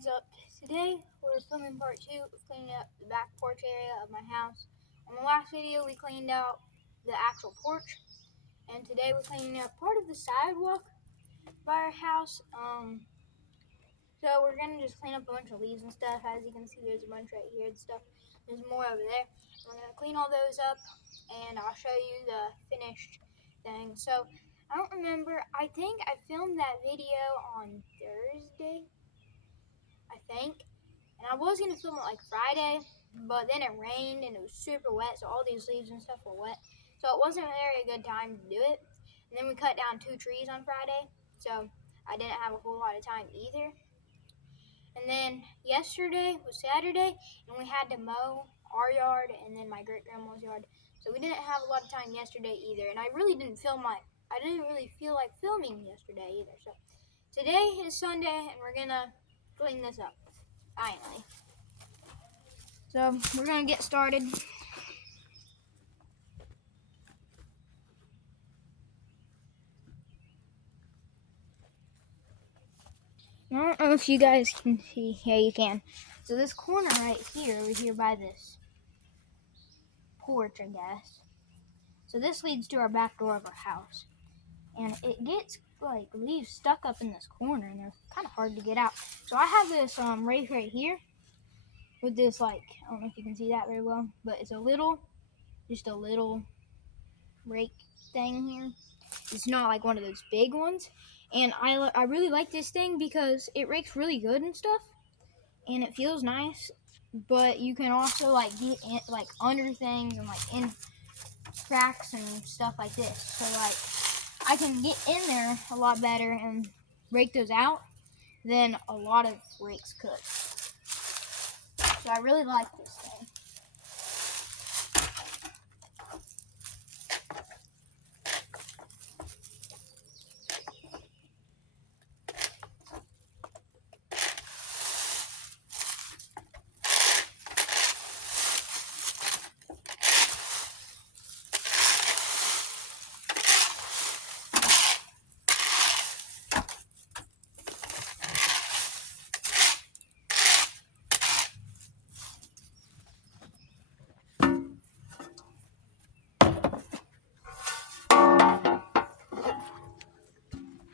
What's up? Today we're filming part 2 of cleaning up the back porch area of my house. In the last video we cleaned out the actual porch, and today we're cleaning up part of the sidewalk by our house. So we're gonna just clean up a bunch of leaves and stuff. As you can see, there's a bunch right here and stuff. There's more over there. We're gonna clean all those up, and I'll show you the finished thing. So I don't remember. I think I filmed that video on Thursday, I think. And I was going to film it like Friday, but then it rained and it was super wet, so all these leaves and stuff were wet. So it wasn't a very good time to do it. And then we cut down 2 trees on Friday, so I didn't have a whole lot of time either. And then yesterday was Saturday, and we had to mow our yard and then my great-grandma's yard. So we didn't have a lot of time yesterday either, and I didn't really feel like filming yesterday either. So today is Sunday, and we're going to clean this up, finally. So we're gonna get started. I don't know if you guys can see. Yeah, you can. So this corner right here, over here by this porch, I guess. So this leads to our back door of our house. And it gets like leaves stuck up in this corner, and they're kind of hard to get out. So I have this rake right here with this, like, I don't know if you can see that very well, but it's just a little rake thing here. It's not like one of those big ones. And I really like this thing because it rakes really good and stuff, and it feels nice. But you can also like get in, like under things and like in cracks and stuff like this. So like I can get in there a lot better and rake those out than a lot of rakes could. So I really like this thing.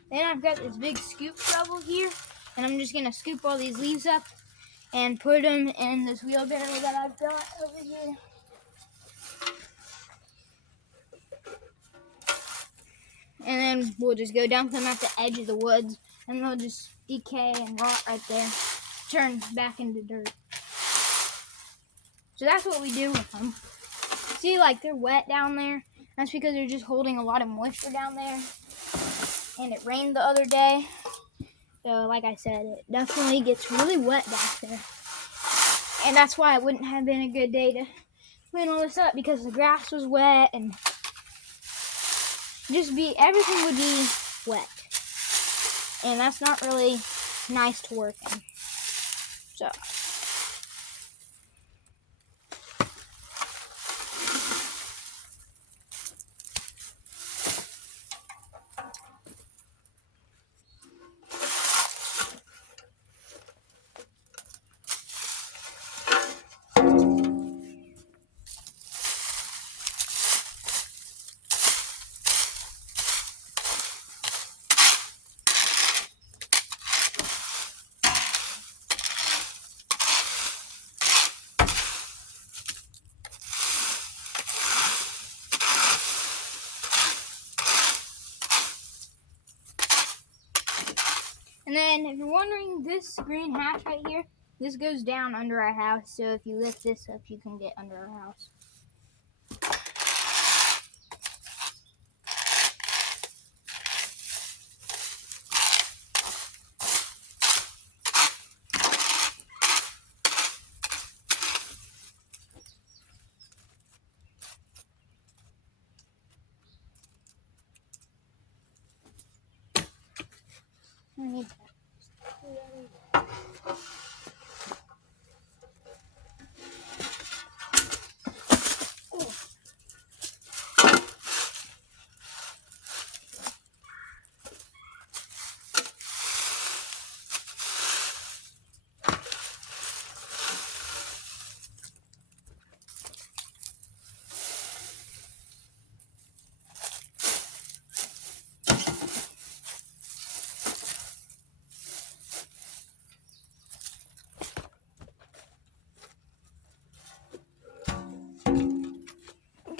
Then I've got this big scoop shovel here, and I'm just gonna scoop all these leaves up and put them in this wheelbarrow that I've got over here. And then we'll just go dump them at the edge of the woods, and they'll just decay and rot right there, turn back into dirt. So that's what we do with them. See, like, they're wet down there. That's because they're just holding a lot of moisture down there. And it rained the other day. So, like I said, it definitely gets really wet back there. And that's why it wouldn't have been a good day to clean all this up, because the grass was wet and everything would be wet. And that's not really nice to work in. So and then, if you're wondering, this green hatch right here, this goes down under our house. So if you lift this up, you can get under our house. I need that.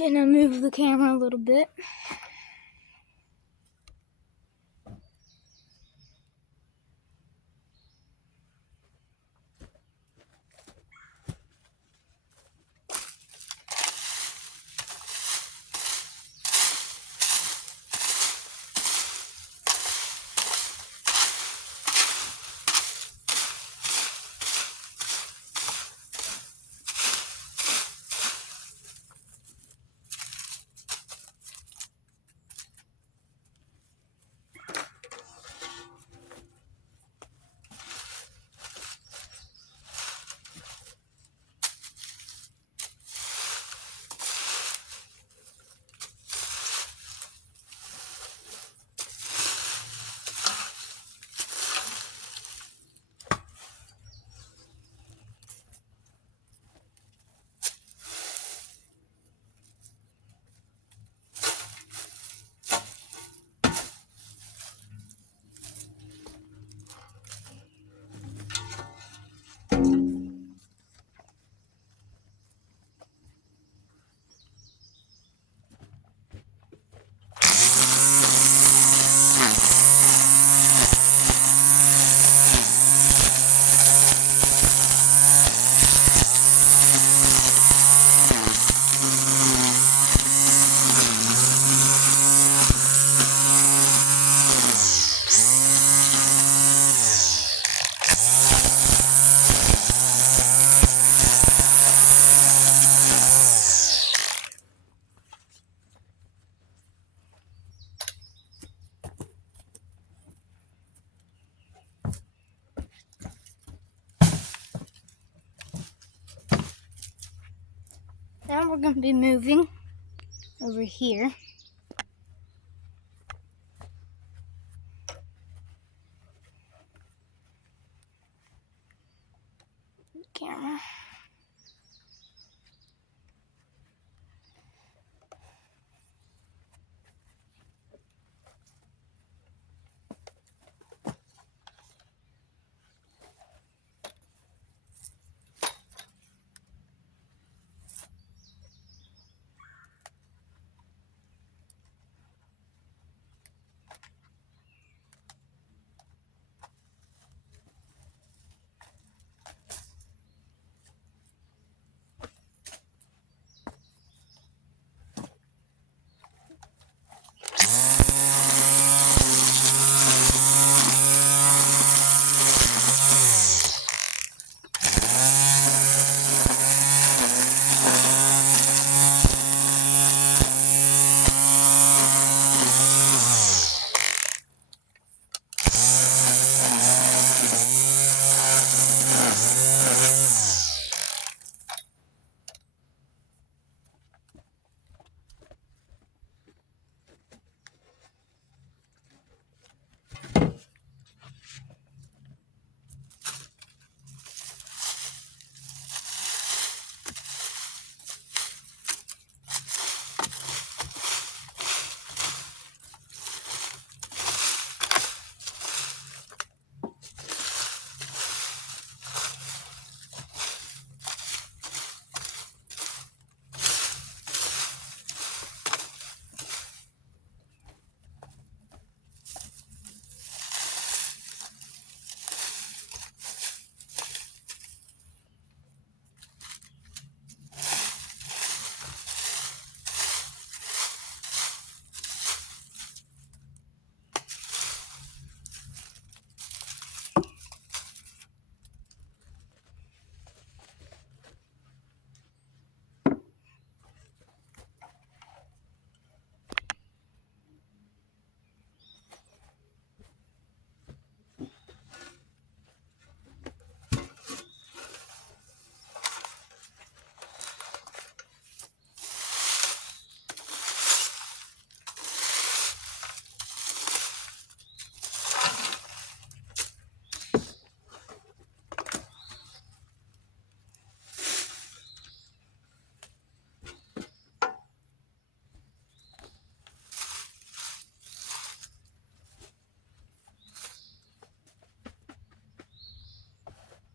Gonna move the camera a little bit. Now we're going to be moving over here. Camera.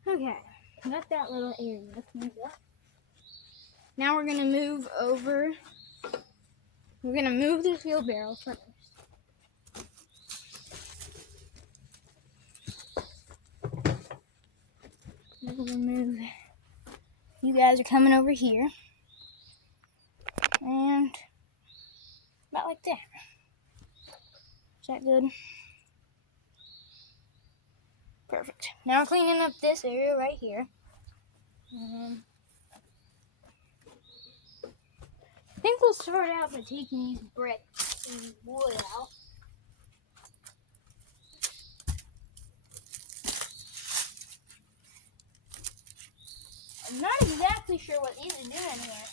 Okay, got that little area cleaned up. Now we're gonna move over We're gonna move this wheelbarrow first. We'll move. You guys are coming over here, and about like that. Is that good? Perfect. Now we're cleaning up this area right here. I think we'll start out by taking these bricks and wood out. I'm not exactly sure what these are doing here.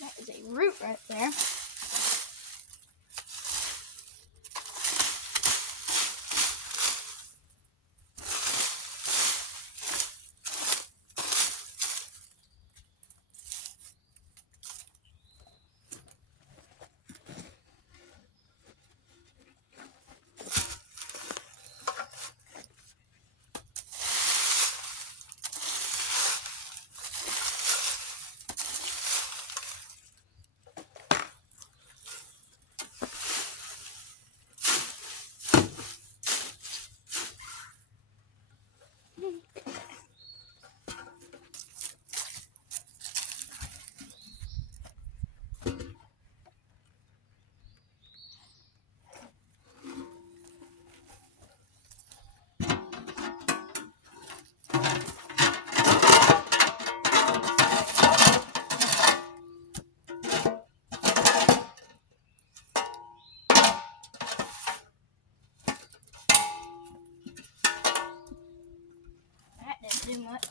That is a root right there. That didn't do much.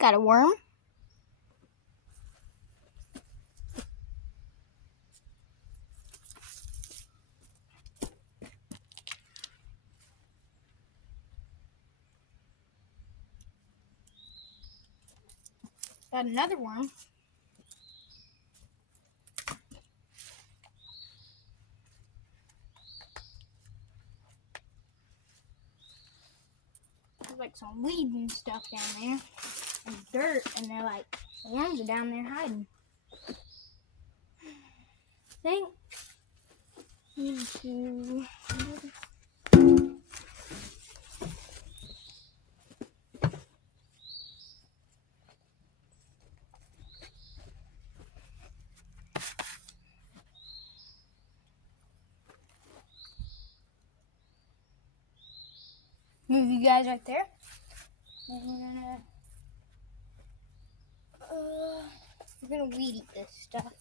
Got a worm. Got another worm. There's like some weeds and stuff down there. And dirt, and they're like, the worms are down there hiding. I think need to move you guys right there. And We're gonna weed eat this stuff.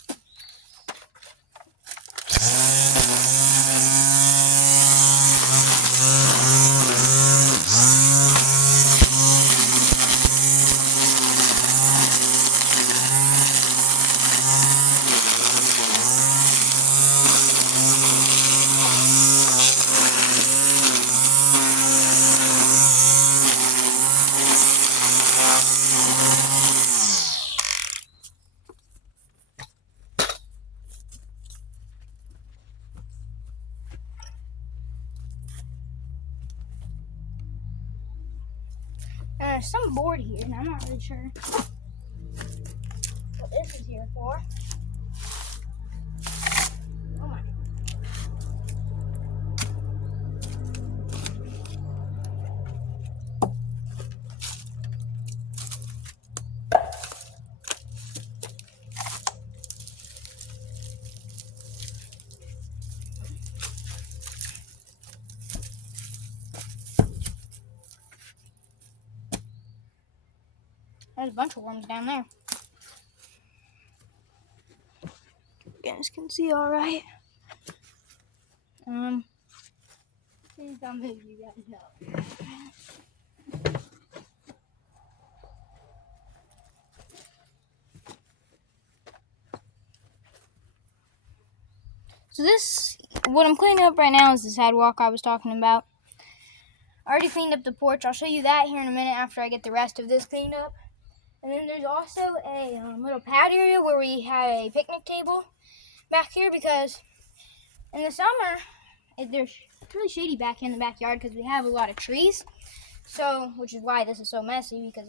There's some board here, and I'm not really sure what this is here for. Oh my. There's a bunch of worms down there. You guys can see all right. Please don't move, you guys know. So what I'm cleaning up right now is the sidewalk I was talking about. I already cleaned up the porch. I'll show you that here in a minute after I get the rest of this cleaned up. And then there's also a little pad area where we have a picnic table back here because in the summer, there's really shady back in the backyard because we have a lot of trees. So, which is why this is so messy because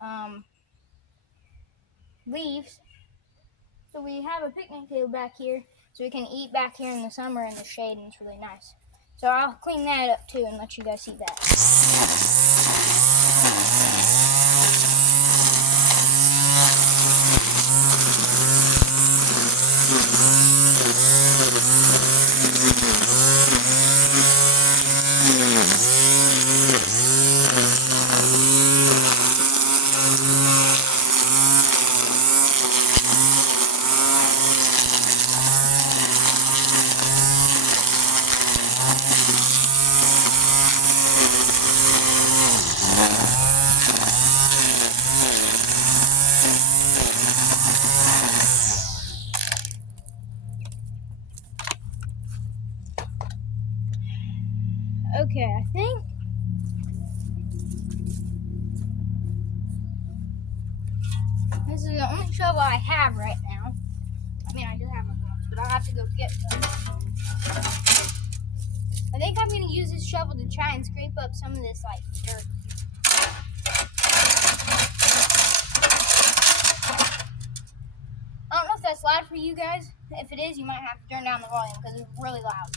of leaves. So we have a picnic table back here so we can eat back here in the summer in the shade, and it's really nice. So I'll clean that up too and let you guys see that. Okay, I think this is the only shovel I have right now. I mean, I do have one, but I'll have to go get one. I think I'm going to use this shovel to try and scrape up some of this, like, dirt. I don't know if that's loud for you guys. If it is, you might have to turn down the volume because it's really loud.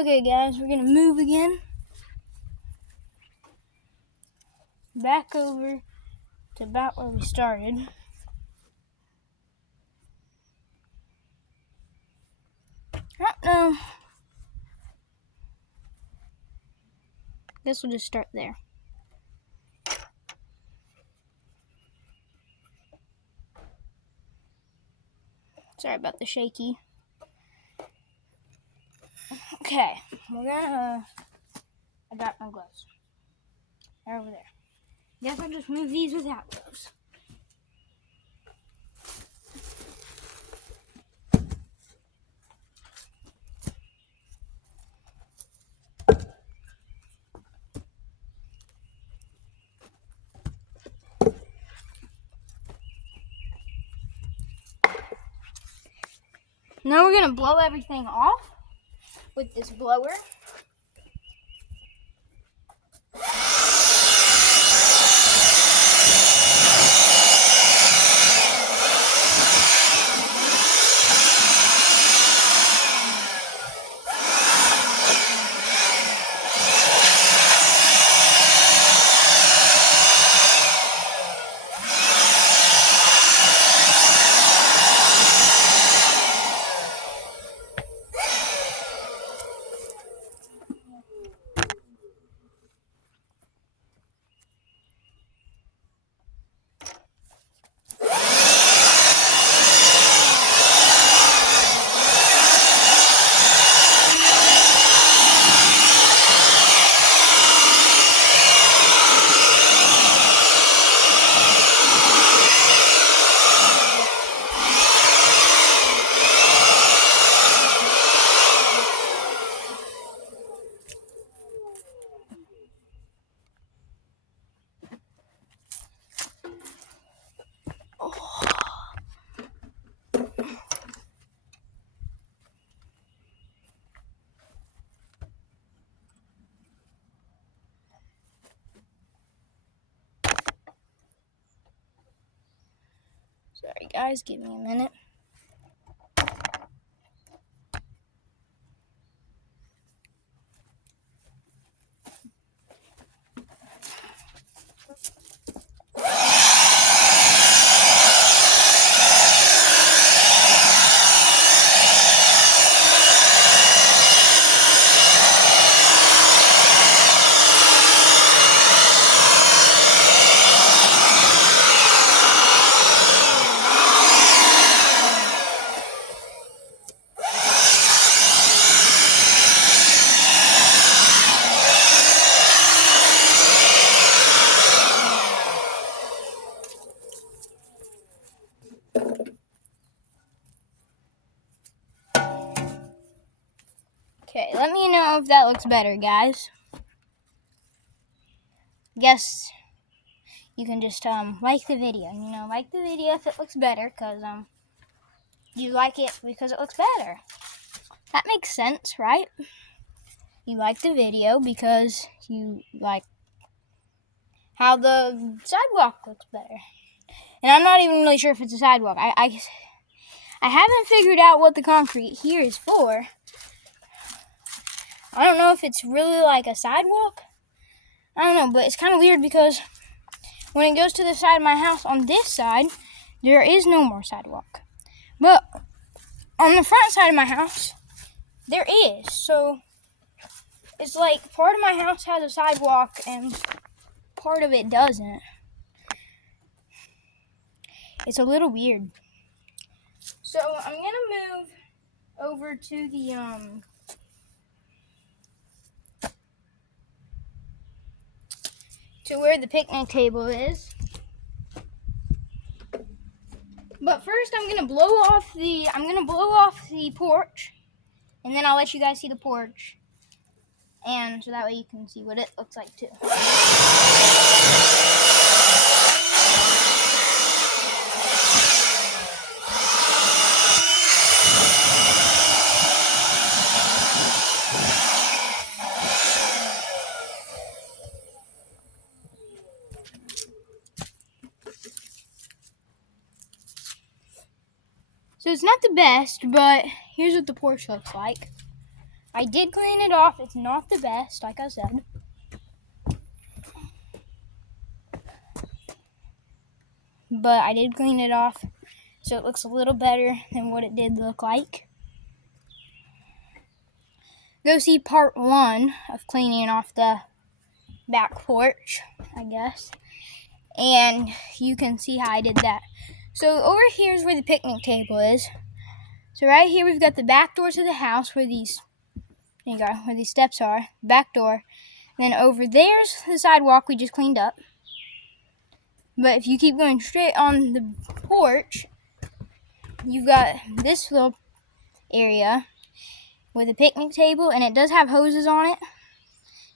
Okay guys, we're gonna move again. Back over to about where we started. I don't know. Guess we'll just start there. Sorry about the shaky. Okay, we're gonna. I got my gloves. They're over there. Guess I'll just move these without gloves. Now we're gonna blow everything off with this blower. Sorry guys, give me a minute. Okay, let me know if that looks better, guys. Guess you can just like the video. Like the video if it looks better, cause you like it because it looks better. That makes sense, right? You like the video because you like how the sidewalk looks better. And I'm not even really sure if it's a sidewalk. I haven't figured out what the concrete here is for. I don't know if it's really like a sidewalk. I don't know, but it's kind of weird because when it goes to the side of my house on this side, there is no more sidewalk. But on the front side of my house, there is. So it's like part of my house has a sidewalk and part of it doesn't. It's a little weird. So I'm gonna move over to the to where the picnic table is. But first I'm gonna blow off the porch, and then I'll let you guys see the porch, and so that way you can see what it looks like too. So it's not the best, but here's what the porch looks like. I did clean it off. It's not the best, like I said. But I did clean it off, so it looks a little better than what it did look like. Go see part 1 of cleaning off the back porch, I guess. And you can see how I did that. So over here is where the picnic table is. So right here we've got the back door to the house where these steps are, back door. And then over there's the sidewalk we just cleaned up. But if you keep going straight on the porch, you've got this little area with a picnic table, and it does have hoses on it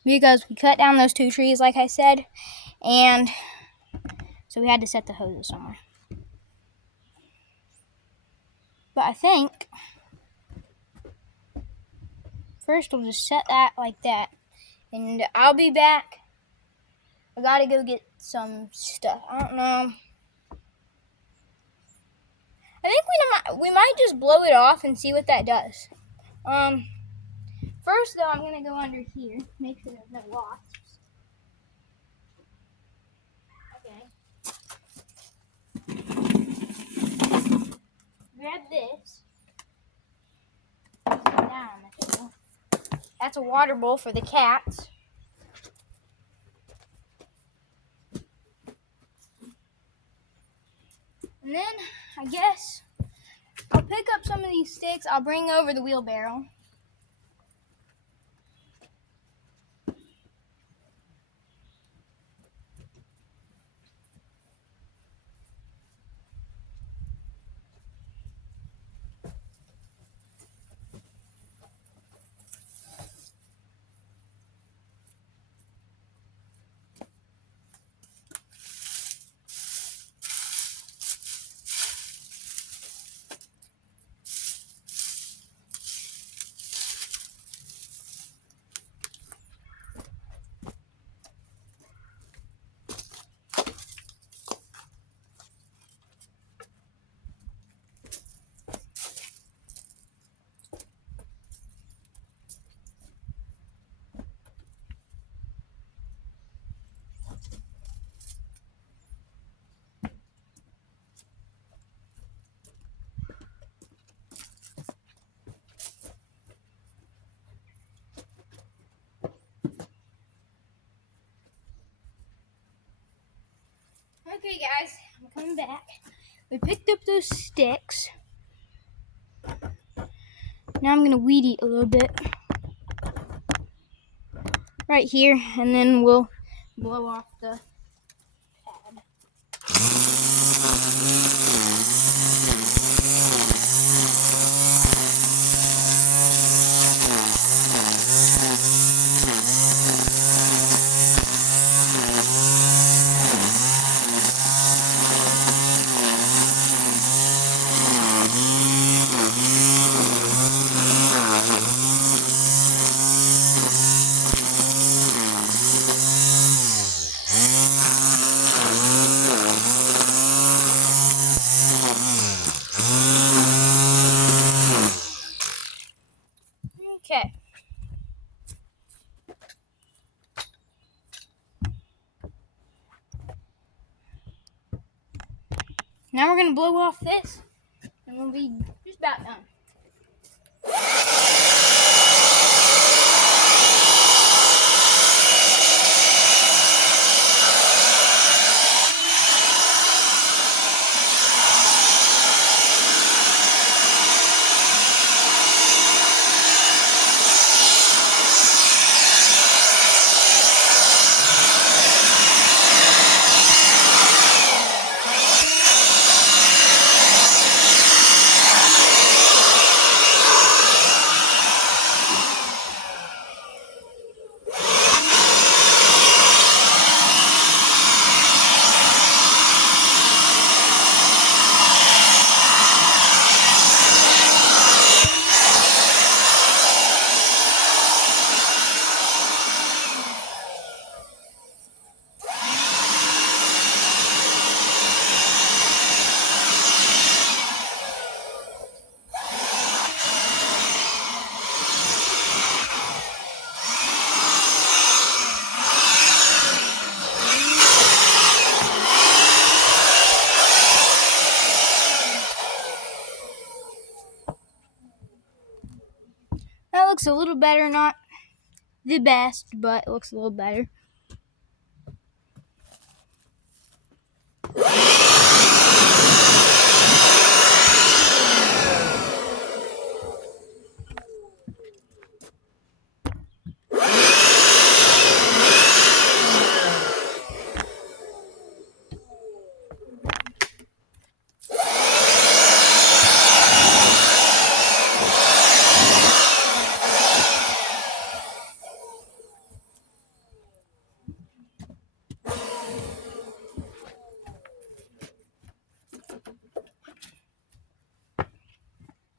because we cut down those 2 trees, like I said, and so we had to set the hoses somewhere. But I think first we'll just set that like that, and I'll be back. I gotta go get some stuff. I don't know. I think we might just blow it off and see what that does. First though, I'm gonna go under here, make sure there's no wasps. Okay. Grab this. Sit down on the table. That's a water bowl for the cats. And then I guess I'll pick up some of these sticks. I'll bring over the wheelbarrow. Okay guys, I'm coming back. We picked up those sticks. Now I'm gonna weed eat a little bit right here, and then we'll blow off the pad. Okay. Now we're gonna blow off this, and we'll be just about done. looks a little better, not the best, but it looks a little better.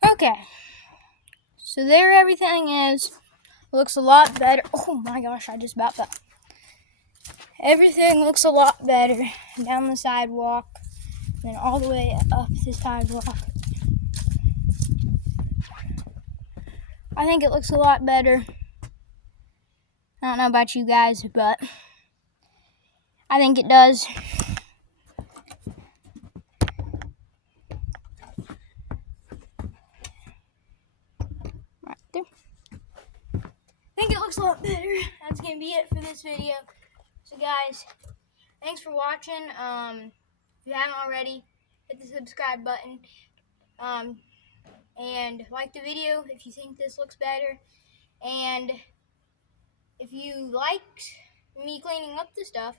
Okay, so there everything is. Looks a lot better. Oh my gosh, I just about fell. Everything looks a lot better down the sidewalk, then all the way up the sidewalk. I think it looks a lot better. I don't know about you guys, but I think it does. Right there. I think it looks a lot better. That's going to be it for this video. So guys, thanks for watching. If you haven't already, hit the subscribe button. And like the video if you think this looks better. And if you liked me cleaning up the stuff,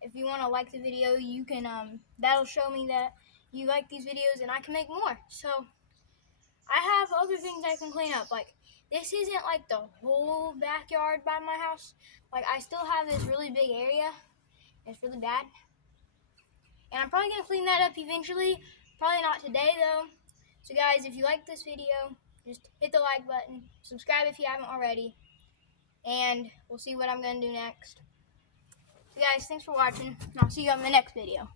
if you want to like the video, you can, that'll show me that you like these videos and I can make more. So I have other things I can clean up. Like, this isn't like the whole backyard by my house. Like, I still have this really big area. It's really bad. And I'm probably going to clean that up eventually. Probably not today, though. So, guys, if you like this video, just hit the like button. Subscribe if you haven't already. And we'll see what I'm going to do next. So, guys, thanks for watching. And I'll see you on the next video.